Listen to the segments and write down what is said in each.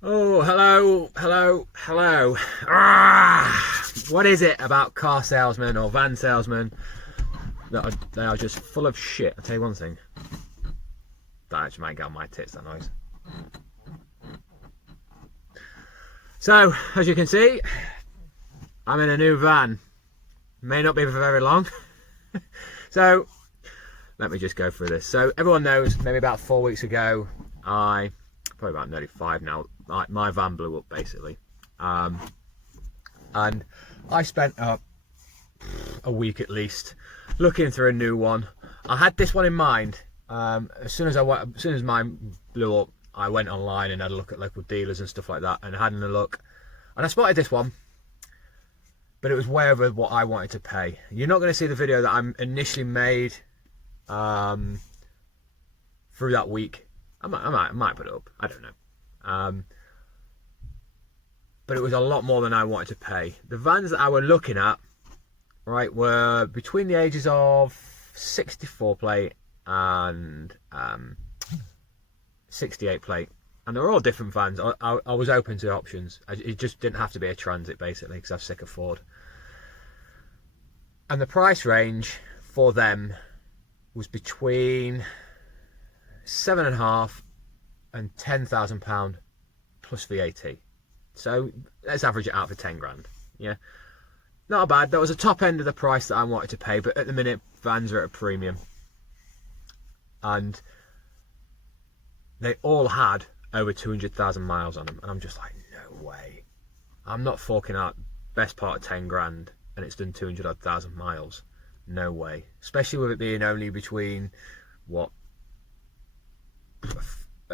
Oh, hello. What is it about car salesmen or van salesmen that they are just full of shit? I'll tell you one thing. That actually might get on my tits, that noise. So, as you can see, I'm in a new van. May not be for very long. So, let me just go through this. So, everyone knows, maybe about 4 weeks ago, probably about nearly 5 now, my van blew up basically. And I spent a week at least looking through a new one. I had this one in mind. As soon as mine blew up, I went online and had a look at local dealers and stuff like that, and had a look, and I spotted this one, but it was way over what I wanted to pay. You're not going to see the video that I initially made through that week. I might put it up. I don't know. But it was a lot more than I wanted to pay. The vans that I were looking at, right, were between the ages of 64 plate and 68 plate, and they're all different vans. I was open to options. It just didn't have to be a Transit basically, because I'm sick of Ford. And the price range for them was between £7,500 and £10,000 plus VAT. So let's average it out for 10 grand. Yeah, not bad. That was the top end of the price that I wanted to pay, but at the minute vans are at a premium, and they all had over 200,000 miles on them, and I'm just like, no way. I'm not forking out best part of 10 grand and it's done 200,000 miles. No way. Especially with it being only between what,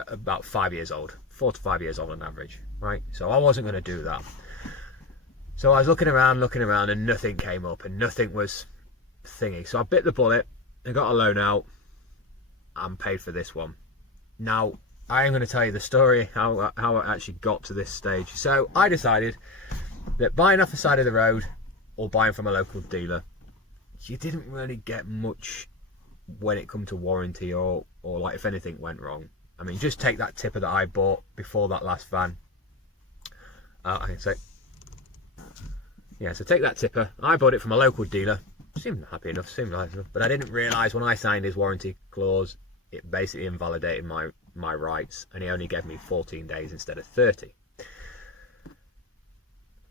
about 5 years old, 4 to 5 years old on average, right? So I wasn't going to do that. So I was looking around, and nothing came up, and nothing was thingy. So I bit the bullet and got a loan out and paid for this one. Now, I am going to tell you the story, how I actually got to this stage. So I decided that buying off the side of the road or buying from a local dealer, you didn't really get much when it come to warranty or like if anything went wrong. I mean, just take that tipper that I bought before that last van. I can say, yeah, so take that tipper. I bought it from a local dealer. Seemed happy enough, seemed nice enough. But I didn't realise when I signed his warranty clause, it basically invalidated my rights, and he only gave me 14 days instead of 30.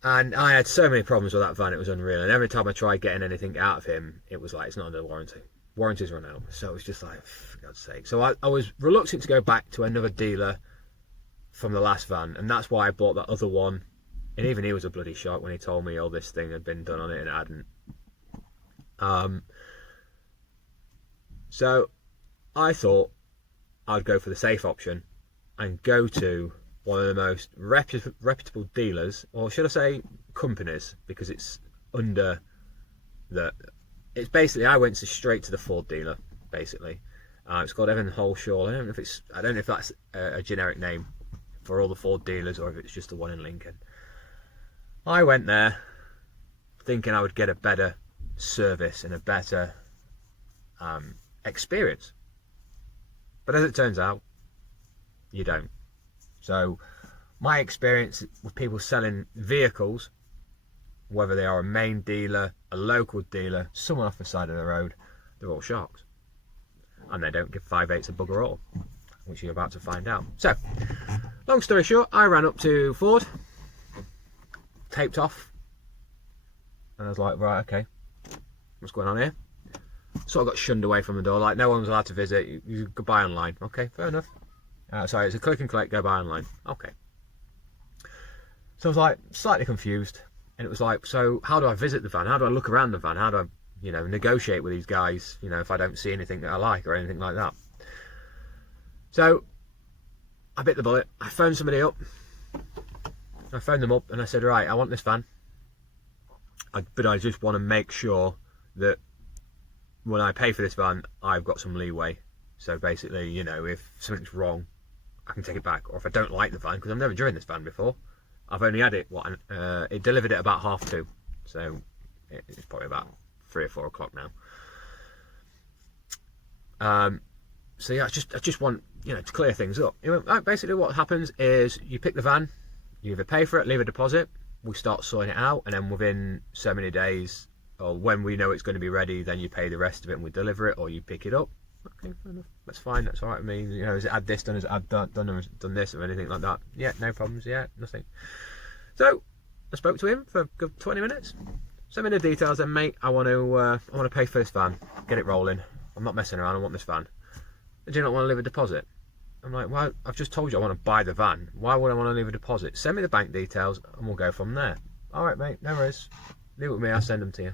And I had so many problems with that van, it was unreal. And every time I tried getting anything out of him, it was like, it's not under warranty. Warranties run out. So it was just like, for God's sake. So I was reluctant to go back to another dealer from the last van, and that's why I bought that other one. And even he was a bloody shock when he told me all this thing had been done on it and it hadn't. So I thought I'd go for the safe option and go to one of the most reputable dealers, or should I say companies, because it's under it's basically, I went straight to the Ford dealer basically. It's called Evan Holshaw. I don't know if that's a generic name for all the Ford dealers or if it's just the one in Lincoln. I went there thinking I would get a better service and a better experience, but as it turns out, you don't. So my experience with people selling vehicles, whether they are a main dealer, a local dealer, someone off the side of the road, they're all sharks, and they don't give 5/8 a bugger all, which you're about to find out. So long story short, I ran up to Ford, taped off, and I was like, right, okay, what's going on here? Sort of got shunned away from the door, like no one was allowed to visit. You could buy online. Okay, fair enough. Sorry, it's a click and collect, go buy online. Okay. So I was like slightly confused, and it was like, so how do I visit the van? How do I look around the van? How do I, negotiate with these guys, if I don't see anything that I like or anything like that? So I bit the bullet. I phoned somebody up. I phoned them up and I said, right, I want this van, but I just want to make sure that when I pay for this van, I've got some leeway. So basically, if something's wrong, I can take it back. Or if I don't like the van, because I've never driven this van before, I've only had it, it delivered it about 2:30. So it's probably about 3 or 4 o'clock now. So yeah, I just want you know, to clear things up. He went, right, basically what happens is you pick the van, you either pay for it, leave a deposit, we start sorting it out, and then within so many days, or when we know it's going to be ready, then you pay the rest of it and we deliver it, or you pick it up. Okay, fair enough. That's fine, that's all right with me. You know, has it had this done, has it had done this, or anything like that? Yeah, no problems, yeah, nothing. So, I spoke to him for a good 20 minutes. Send me the details then, mate. I want to pay for this van, get it rolling. I'm not messing around, I want this van. Do you not want to leave a deposit? I'm like, well, I've just told you I want to buy the van. Why would I want to leave a deposit? Send me the bank details and we'll go from there. All right, mate, no worries. Leave it with me, I'll send them to you.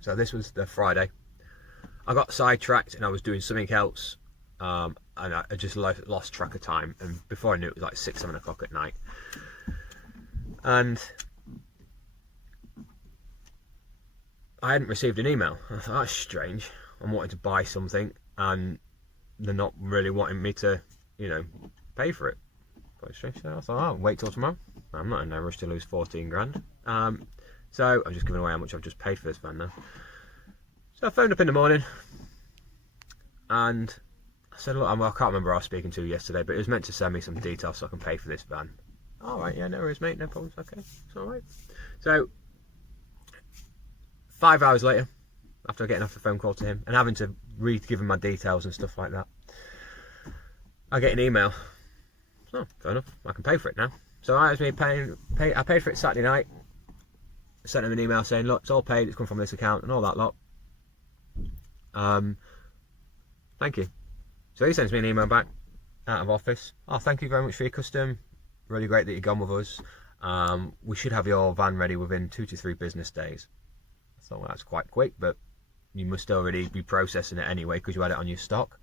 So this was the Friday. I got sidetracked and I was doing something else, and I just lost track of time. And before I knew it, was like 6, 7 o'clock at night. And I hadn't received an email. I thought, that's strange. I'm wanting to buy something and they're not really wanting me to, you know, pay for it. Quite strange. So I thought, oh, wait till tomorrow. I'm not in no rush to lose 14 grand. So I'm just giving away how much I've just paid for this van now. So I phoned up in the morning and I said, look, I can't remember who I was speaking to yesterday, but it was meant to send me some details so I can pay for this van. All right, yeah, no worries, mate, no problems, okay, it's all right. So 5 hours later, after getting off the phone call to him and having to give him my details and stuff like that, I get an email. Oh, fair enough, I can pay for it now. So I paid for it Saturday night. Sent him an email saying, look, it's all paid, it's come from this account and all that lot. Thank you. So he sends me an email back out of office. Oh, thank you very much for your custom. Really great that you've gone with us. We should have your van ready within 2 to 3 business days. I thought, well, that's quite quick, but you must already be processing it anyway because you had it on your stock.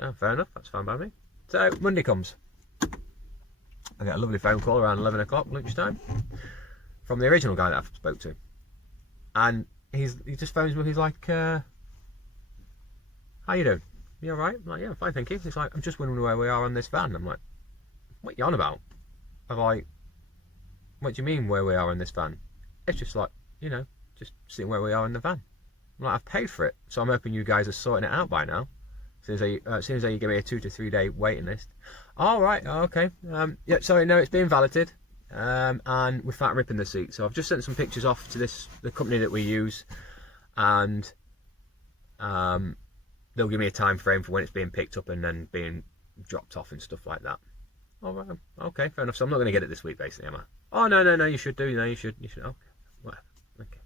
Oh, fair enough, that's fine by me. So Monday comes. I get a lovely phone call around 11 o'clock lunchtime from the original guy that I spoke to. And he just phones me, he's like, how you doing? You alright? I'm like, yeah, fine, thank you. He's like, I'm just wondering where we are on this van. I'm like, what are you on about? I'm like, what do you mean where we are in this van? It's just like, you know, just seeing where we are in the van. I'm like, I've paid for it, so I'm hoping you guys are sorting it out by now. As soon as you give me a 2 to 3 day waiting list. All right, okay. Yeah, sorry, no, it's being validated. And we start ripping the seat. So I've just sent some pictures off to the company that we use, and they'll give me a time frame for when it's being picked up and then being dropped off and stuff like that. All right, okay, fair enough. So I'm not going to get it this week, basically, am I? Oh no, you should do. No, you should. Okay, whatever. Okay.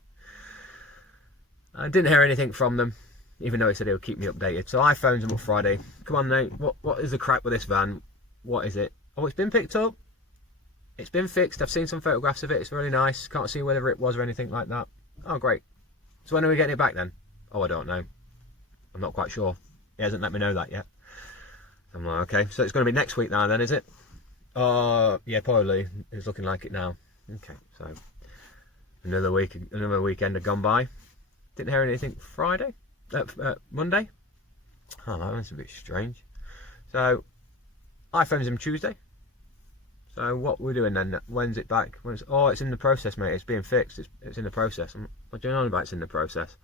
I didn't hear anything from them, even though he said he would keep me updated. So I phoned him up Friday. Come on, mate. What is the crack with this van? What is it? Oh, it's been picked up. It's been fixed. I've seen some photographs of it. It's really nice. Can't see whether it was or anything like that. Oh, great. So when are we getting it back then? Oh, I don't know. I'm not quite sure. He hasn't let me know that yet. I'm like, okay. So it's going to be next week now then, is it? Yeah, probably. It's looking like it now. Okay, so another weekend had gone by. Didn't hear anything Friday? Monday? Oh, that was a bit strange. So I phoned him Tuesday. So what we're doing then? When's it back? Oh, it's in the process, mate. It's being fixed. It's in the process. What do you know about it's in the process?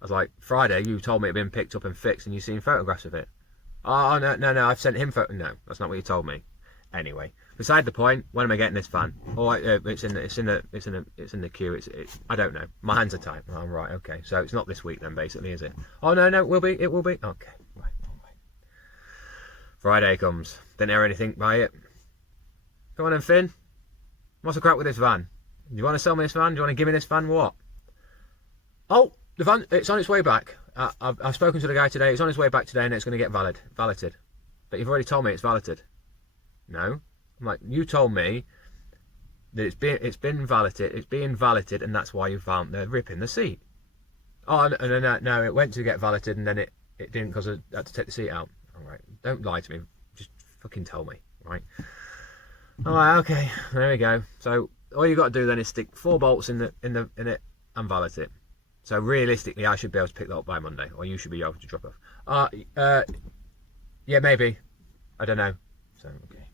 I was like, Friday, you told me it had been picked up and fixed, and you've seen photographs of it. Oh no, I've sent him photo. No, that's not what you told me. Anyway, beside the point. When am I getting this van? Oh, it's in the queue. I don't know. My hands are tied. Oh, right, okay. So it's not this week then, basically, is it? Oh no, it will be. It will be. Okay, right. Friday comes. Didn't hear anything by it. Come on then, Finn. What's the crack with this van? Do you want to sell me this van? Do you want to give me this van? What? Oh, the van, it's on its way back. I've spoken to the guy today. It's on its way back today and it's going to get validated. But you've already told me it's validated. No. I'm like, you told me that it's been validated. It's being validated and that's why you found the rip in the seat. Oh, no, it went to get validated and then it didn't because I had to take the seat out. All right, don't lie to me. Just fucking tell me, right? Alright, okay, there we go. So all you got to do then is stick 4 bolts in it and validate it. So realistically, I should be able to pick that up by Monday, or you should be able to drop off. Yeah, maybe. I don't know. So okay,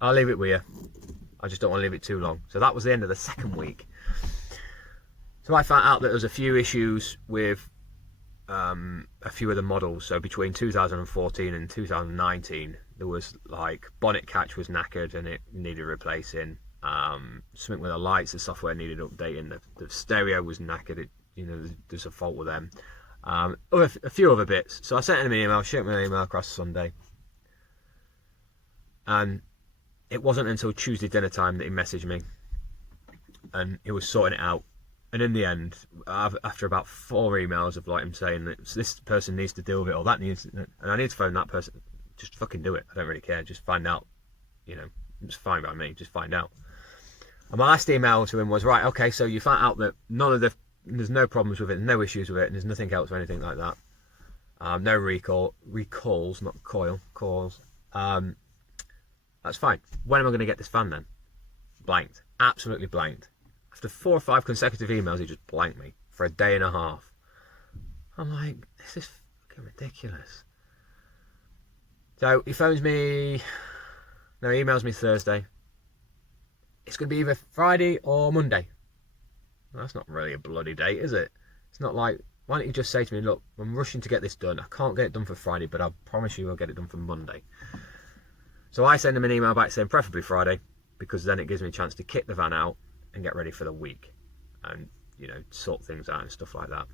I'll leave it with you. I just don't want to leave it too long. So that was the end of the 2nd week. So I found out that there was a few issues with a few of the models. So between 2014 and 2019, there was like bonnet catch was knackered and it needed replacing. Something with the lights, the software needed updating. The stereo was knackered. There's a fault with them. A few other bits. So I sent him an email, shot me an email across Sunday, and it wasn't until Tuesday dinner time that he messaged me, and he was sorting it out. And in the end, after about 4 emails of like him saying that this person needs to deal with it, or that needs, and I need to phone that person, just fucking do it. I don't really care. Just find out. It's fine by me. Just find out. And my last email to him was, right, okay, so you found out that there's no problems with it, no issues with it, and there's nothing else or anything like that. No recalls, not calls. That's fine. When am I going to get this van then? Blanked. Absolutely blanked. After 4 or 5 consecutive emails, he just blanked me for a day and a half. I'm like, this is fucking ridiculous. So he phones me, no, he emails me Thursday. It's going to be either Friday or Monday. Well, that's not really a bloody date, is it? It's not like, why don't you just say to me, look, I'm rushing to get this done. I can't get it done for Friday, but I promise you I'll get it done for Monday. So I send him an email back saying preferably Friday, because then it gives me a chance to kit the van out and get ready for the week and, sort things out and stuff like that.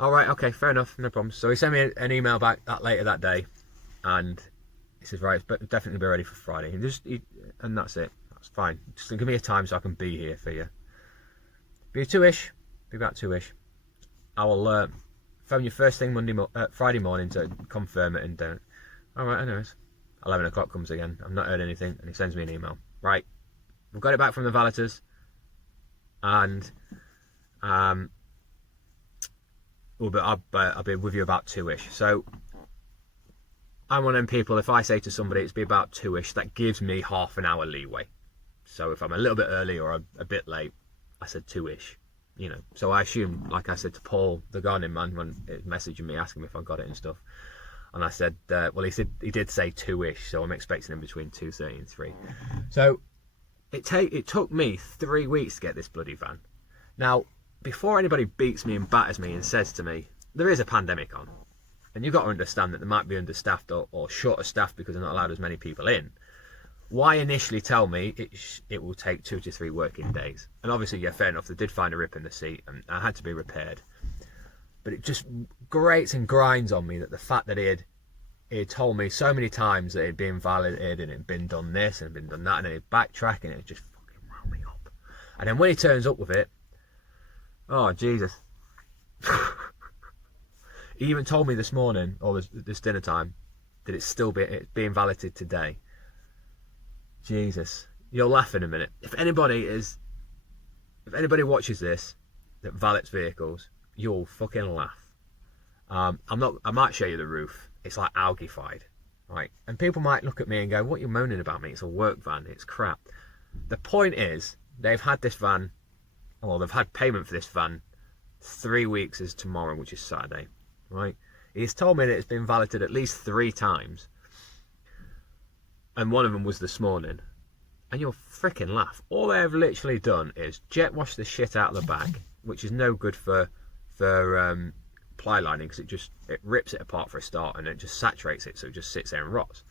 All right, okay, fair enough, no problem. So he sent me an email back later that day, and he says, right, it's definitely be ready for Friday. And that's it. That's fine. Just give me a time so I can be here for you. Be about 2-ish. I will phone you first thing Friday morning to confirm it. And all right, anyways. 11 o'clock comes again. I've not heard anything, and he sends me an email. Right, we've got it back from the valeters, and I'll be with you about 2-ish. So I'm one of them people, if I say to somebody it's be about 2-ish, that gives me half an hour leeway. So if I'm a little bit early or a bit late, I said 2-ish. So I assume, like I said to Paul, the gardening man, when he was messaging me asking me if I got it and stuff, and I said, well, he did say 2-ish, so I'm expecting him between 2:30 and 3. So it took me 3 weeks to get this bloody van. Now, before anybody beats me and batters me and says to me, there is a pandemic on, and you've got to understand that they might be understaffed or short of staff because they're not allowed as many people in. Why initially tell me it will take 2 to 3 working days? And obviously, yeah, fair enough, they did find a rip in the seat and I had to be repaired. But it just grates and grinds on me that the fact that he had told me so many times that it had been validated and it had been done this and been done that, and then he'd backtrack and it just fucking wound me up. And then when he turns up with it, oh Jesus. He even told me this morning, or this dinner time, that it's being validated today. Jesus. You'll laugh in a minute. If anybody watches this that valets vehicles, you'll fucking laugh. I might show you the roof. It's like algae-fied, right? And people might look at me and go, what are you moaning about me? It's a work van, it's crap. The point is, they've had this van, or they've had payment for this van 3 weeks is tomorrow, which is Saturday, right? He's told me that it's been validated at least 3 times. And one of them was this morning. And you'll freaking laugh. All they've literally done is jet wash the shit out of the back, which is no good for ply lining, because it rips it apart for a start and it just saturates it, so it just sits there and rots.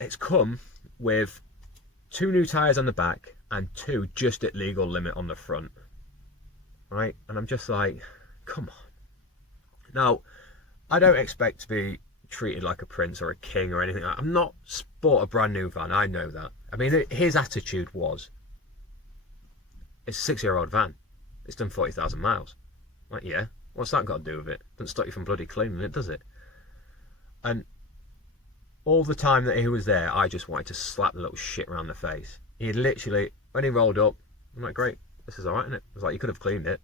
It's come with 2 new tyres on the back and 2 just at legal limit on the front, right? And I'm just like, come on. Now, I don't expect to be treated like a prince or a king or anything. I'm not bought a brand new van, I know that. I mean, his attitude was, it's a 6-year-old van, it's done 40,000 miles. Like, yeah, what's that got to do with it? Doesn't stop you from bloody cleaning it, does it? And all the time that he was there, I just wanted to slap the little shit around the face. He literally, when he rolled up, I'm like, great, this is alright, isn't it? I was like, you could have cleaned it.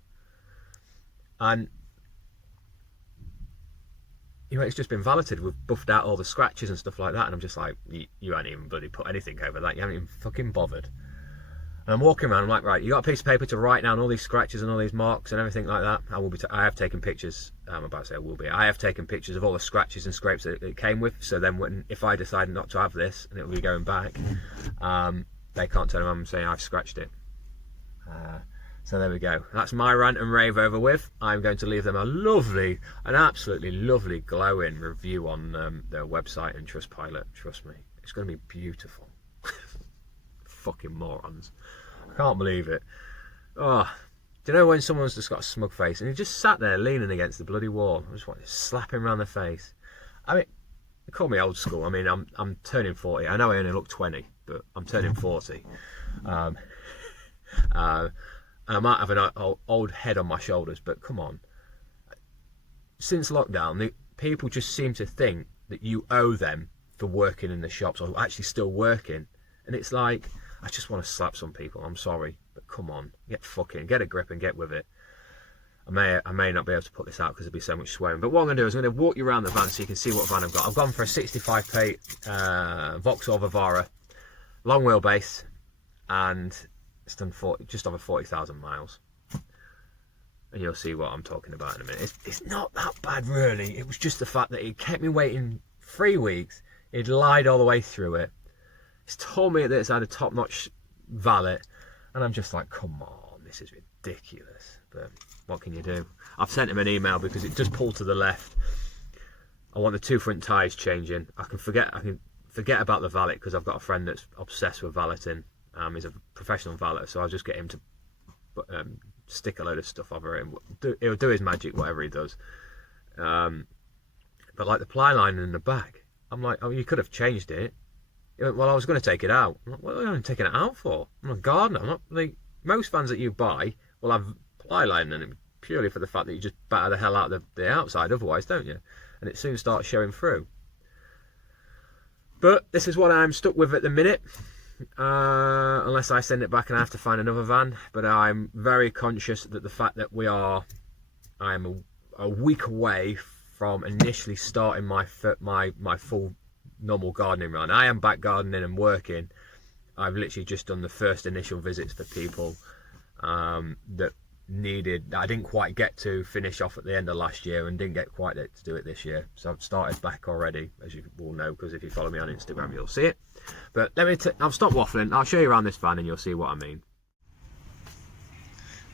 And it's just been validated. We've buffed out all the scratches and stuff like that, and I'm just like, you haven't even bloody put anything over that. You haven't even fucking bothered. And I'm walking around, I'm like, right, you got a piece of paper to write down all these scratches and all these marks and everything like that? I have taken pictures. I'm about to say I will be. I have taken pictures of all the scratches and scrapes that it came with. So then if I decide not to have this and it will be going back, they can't turn around and say I've scratched it. So there we go. That's my rant and rave over with. I'm going to leave them an absolutely lovely glowing review on their website and Trustpilot. Trust me, it's going to be beautiful. Fucking morons. I can't believe it. Oh, do you know when someone's just got a smug face and he just sat there leaning against the bloody wall? I just want to slap him around the face. I mean, they call me old school. I mean, I'm turning 40. I know I only look 20, but I'm turning 40. And I might have an old head on my shoulders, but come on. Since lockdown, people just seem to think that you owe them for working in the shops or actually still working. And it's like, I just want to slap some people. I'm sorry, but come on, get a grip and get with it. I may not be able to put this out because there'll be so much swearing. But what I'm going to do is I'm going to walk you around the van so you can see what van I've got. I've gone for a 65 plate Vauxhall Vivara, long wheelbase, and it's done just over 40,000 miles. And you'll see what I'm talking about in a minute. It's not that bad, really. It was just the fact that it kept me waiting 3 weeks. He'd lied all the way through it. He's told me that it's had a top-notch valet. And I'm just like, come on, this is ridiculous. But what can you do? I've sent him an email because it does pull to the left. I want the 2 front tyres changing. I can forget about the valet because I've got a friend that's obsessed with valeting. He's a professional valeter, so I'll just get him to stick a load of stuff over him. He'll do his magic, whatever he does. But like the ply line in the back, I'm like, oh, you could have changed it. He went, well, I was going to take it out. I'm like, what are you taking it out for? I'm a gardener. I'm not like most vans that you buy will have ply line in it purely for the fact that you just batter the hell out of the outside, otherwise, don't you? And it soon starts showing through. But this is what I'm stuck with at the minute. Unless I send it back and I have to find another van. But I'm very conscious that the fact that I am a week away from initially starting my full normal gardening run. I am back gardening and working. I've literally just done the first initial visits for people that I didn't quite get to finish off at the end of last year and didn't get quite to do it this year. So I've started back already, as you all know, because if you follow me on Instagram, you'll see it. But I'll stop waffling. I'll show you around this van and you'll see what I mean.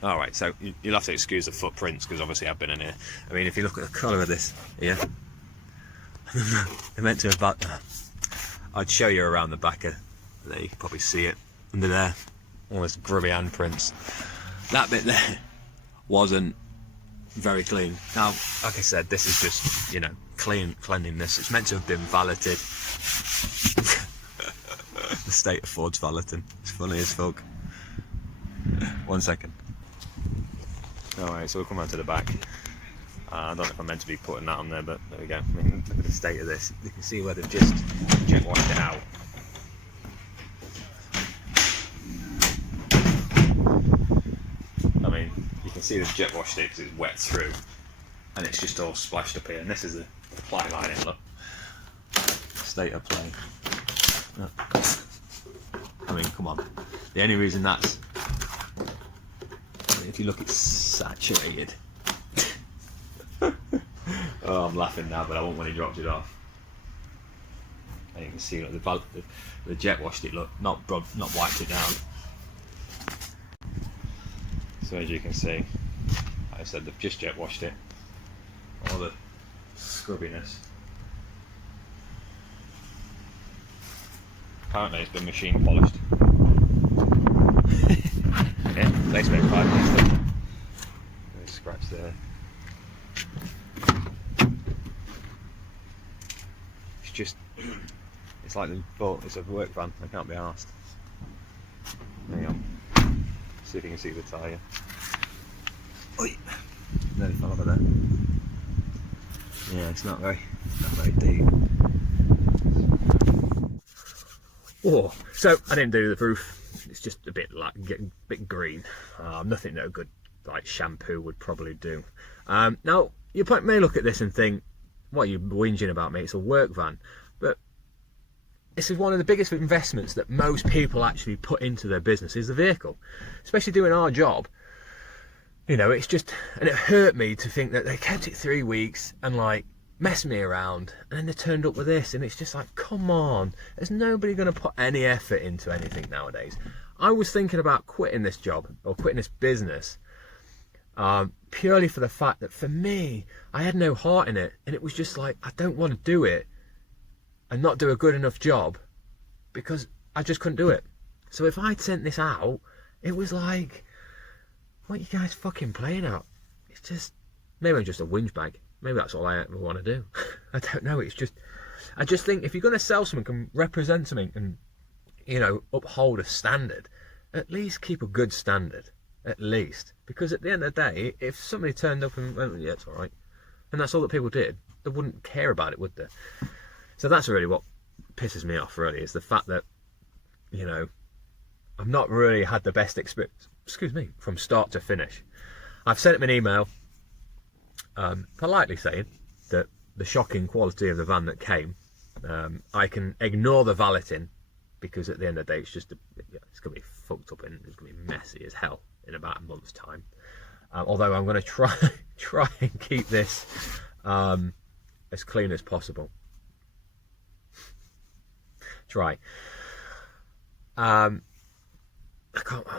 All right, so you'll have to excuse the footprints because obviously I've been in here. I mean, if you look at the colour of this here, they're meant to have. I'd show you around the back of. There, you can probably see it under there. All those grubby handprints. That bit there wasn't very clean. Now, like I said, this is just, cleanliness. It's meant to have been valeted. The state of Ford's valeting. It's funny as fuck. 1 second. Alright, so we'll come on to the back. I don't know if I'm meant to be putting that on there, but there we go. I mean, look at the state of this. You can see where they've just jet washed it out. I mean, you can see they've jet washed it because it's wet through, and it's just all splashed up here. And this is the ply lining. Look, state of play. I mean, come on. The only reason that's, if you look, it's saturated. Oh, I'm laughing now, but I won't when he dropped it off. And you can see, look, the jet washed it. Look, not wiped it down. So as you can see, like I said, they've just jet washed it. All the scrubbiness. Apparently it's been machine polished. Yeah, placement 5 minutes. There's a scratch there. It's like it's a work van. I can't be arsed. Hang on. See if you can see the tyre. Oi! Nearly fell over there. Yeah, it's not very deep. Oh, so I didn't do the roof. It's just a bit green. Nothing no good like shampoo would probably do. Now you may look at this and think, what are you whinging about, mate? It's a work van. But this is one of the biggest investments that most people actually put into their business, is the vehicle. Especially doing our job. It's just, and it hurt me to think that they kept it 3 weeks and like messed me around, and then they turned up with this, and it's just like, come on, there's nobody going to put any effort into anything nowadays. I was thinking about quitting this job or quitting this business purely for the fact that for me, I had no heart in it. And it was just like, I don't want to do it and not do a good enough job because I just couldn't do it. So if I'd sent this out, it was like, what are you guys fucking playing at? It's just, maybe I'm just a whinge bag. Maybe that's all I ever want to do. I don't know. It's just, I just think if you're going to sell something and represent something and, you know, uphold a standard, at least keep a good standard. At least. Because at the end of the day, if somebody turned up and went, yeah, it's all right, and that's all that people did, they wouldn't care about it, would they? So that's really what pisses me off, really, is the fact that, you know, I've not really had the best experience, excuse me, from start to finish. I've sent him an email politely saying that the shocking quality of the van that came, I can ignore the valeting because at the end of the day it's just it's going to be fucked up and it's going to be messy as hell in about a month's time. Although I'm going to try and keep this as clean as possible. Try. I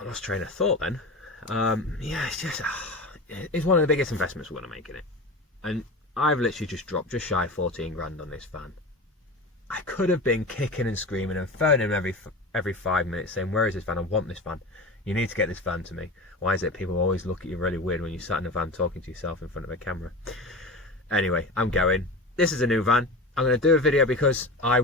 lost train of thought then. Yeah, it's just it's one of the biggest investments we're going to make in it, and I've literally just dropped just shy of 14 grand on this van. I could have been kicking and screaming and phoning him every 5 minutes saying, where is this van? I want this van. You need to get this van to me. Why is it people always look at you really weird when you sat in a van talking to yourself in front of a camera? Anyway, I'm going. This is a new van. I'm going to do a video because I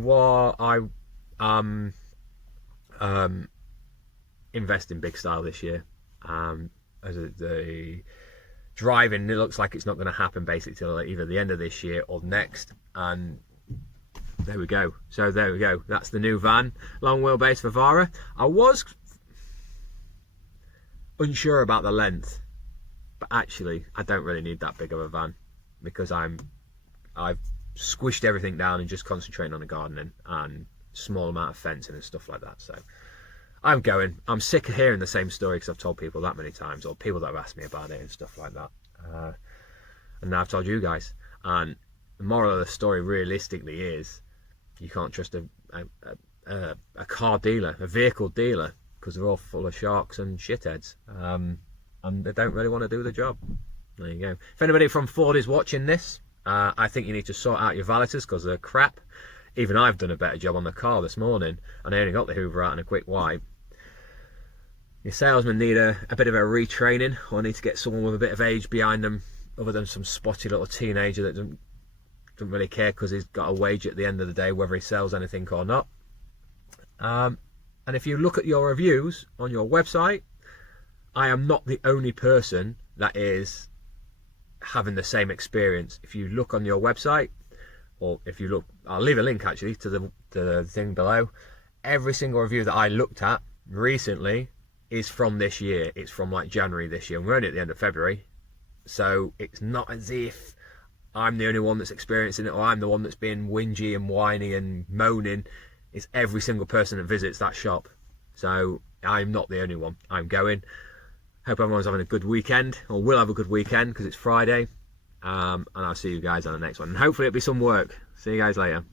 invest in big style this year. As the driving, it looks like it's not going to happen basically till either the end of this year or next, and there we go. So there we go. That's the new van, long wheelbase Vivara. I was unsure about the length, but actually I don't really need that big of a van because I've squished everything down and just concentrating on the gardening and small amount of fencing and stuff like that. So I'm going. I'm sick of hearing the same story because I've told people that many times, or people that have asked me about it and stuff like that. And now I've told you guys. And the moral of the story realistically is you can't trust a car dealer, a vehicle dealer, because they're all full of sharks and shitheads. And they don't really want to do the job. There you go. If anybody from Ford is watching this, I think you need to sort out your valeters because they're crap. Even I've done a better job on the car this morning and I only got the Hoover out in a quick wipe. Your salesmen need a bit of a retraining, or need to get someone with a bit of age behind them other than some spotty little teenager that doesn't really care because he's got a wage at the end of the day whether he sells anything or not. And if you look at your reviews on your website, I am not the only person that is having the same experience. If you look on your website, or if you look, I'll leave a link actually to the thing below. Every single review that I looked at recently is from this year. It's from like January this year, and we're only at the end of February. So it's not as if I'm the only one that's experiencing it, or I'm the one that's being whingy and whiny and moaning. It's every single person that visits that shop. So I'm not the only one. I'm going. Hope everyone's having a good weekend, or will have a good weekend because it's Friday. And I'll see you guys on the next one. And hopefully it'll be some work. See you guys later.